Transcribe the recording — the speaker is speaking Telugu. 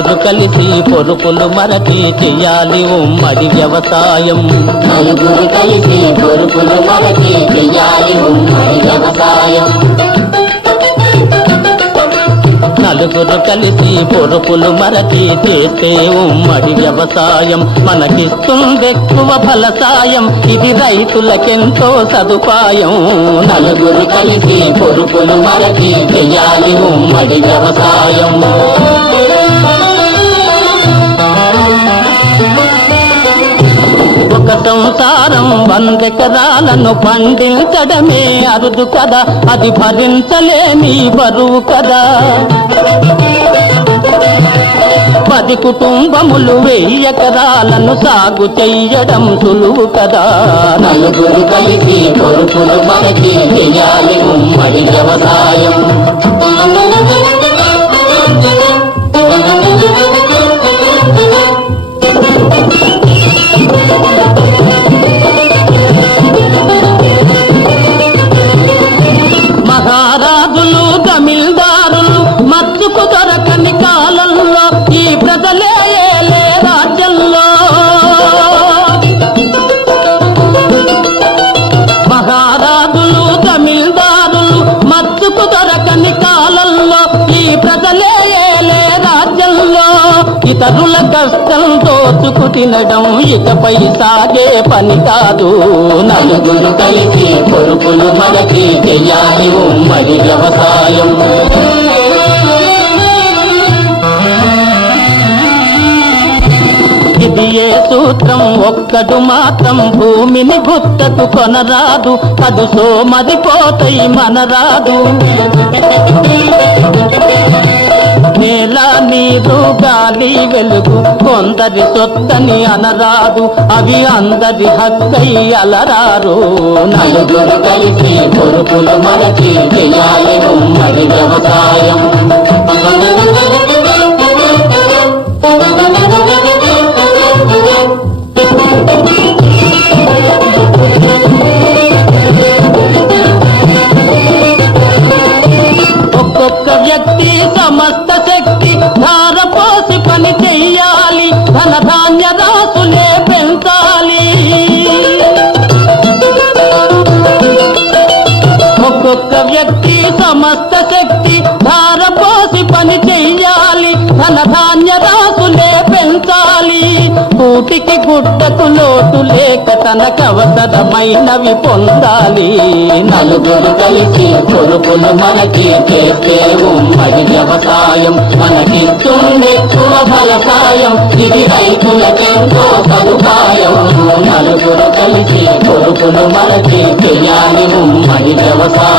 నలుగురు కలిసి పొరుపులు మరచి చెయ్యాలి ఉమ్మడి వ్యవసాయం. నలుగురు కలిసి పొరుపులు మరచి చెయ్యాలి ఉమ్మడి వ్యవసాయం. నలుగురు కలిసి పొరుపులు మరచి చేస్తే ఉమ్మడి వ్యవసాయం మనకిస్తుందెక్కువ ఫలసాయం. ఇది రైతులకెంతో సదుపాయం. నలుగురు కలిసి పొరుపులు మరచి చెయ్యాలి ఉమ్మడి వ్యవసాయం. ఒక సంసారం 100 ఎకరాలను పండించడమే అరుదు కదా, అది భరించలేని బరువు కదా. 10 కుటుంబములు 1000 ఎకరాలను సాగు చెయ్యడం సులువు కదా. నలుగురు కలిసి పొరుపులు మరచి చెయ్యాలి ఉమ్మడి వ్యవసాయం. మహారాజులు తమిళదారులు మత్తుకు దొరకని కాలంలో ఈ ప్రజలే ఏలే రాజ్యంలో. మహారాజులు తమిళదారులు మత్తుకు దొరకని కాలంలో ఈ ప్రజలే ఏలే రాజ్యంలో. ఇతరుల కష్టం దోచుకు తినడం ఇకపై సాగే పని కాదు. నలుగురు కలిసి పొరుపులు మరచి చెయ్యాలి ఉమ్మడి వ్యవసాయం. ఇది ఏ సూత్రం ఒక్కడు మాత్రం భూమిని గుత్తకు కొనరాదు. కదు సోమరిపోతాయి మనరాదు. నేల నీరు గాలి వెలుగు కొందరి సొత్తని అనరాదు. అవి అందరి హక్కై అలరారు. నలుగురు కలిసి పొరుపులు మరచి చెయ్యాలి ఉమ్మడి వ్యవసాయం. ఒక్కొక్క వ్యక్తి సమస్త శక్తి ధారపోసి పని చెయ్యాలి. ధనధాన్య రాసులే పెంచాలి. ఒక్కొక్క వ్యక్తి సమస్త శక్తి ధారపోసి పని చెయ్యాలి. ధనధాన్య రాసులే పెంచాలి. కూటికి గుడ్డకు లోటు లేక తనకవసరమైనవి పొందాలి. నలుగురు కలిసి పొరుపులు మరచి చేస్తే ఉమ్మడి వ్యవసాయం మనకిస్తుందెక్కువ ఫలసాయం. ఇది రైతులకెంతో సదుపాయం. నలుగురు కలిసి పొరుపులు మరచి చెయ్యాలి ఉమ్మడి వ్యవసాయం.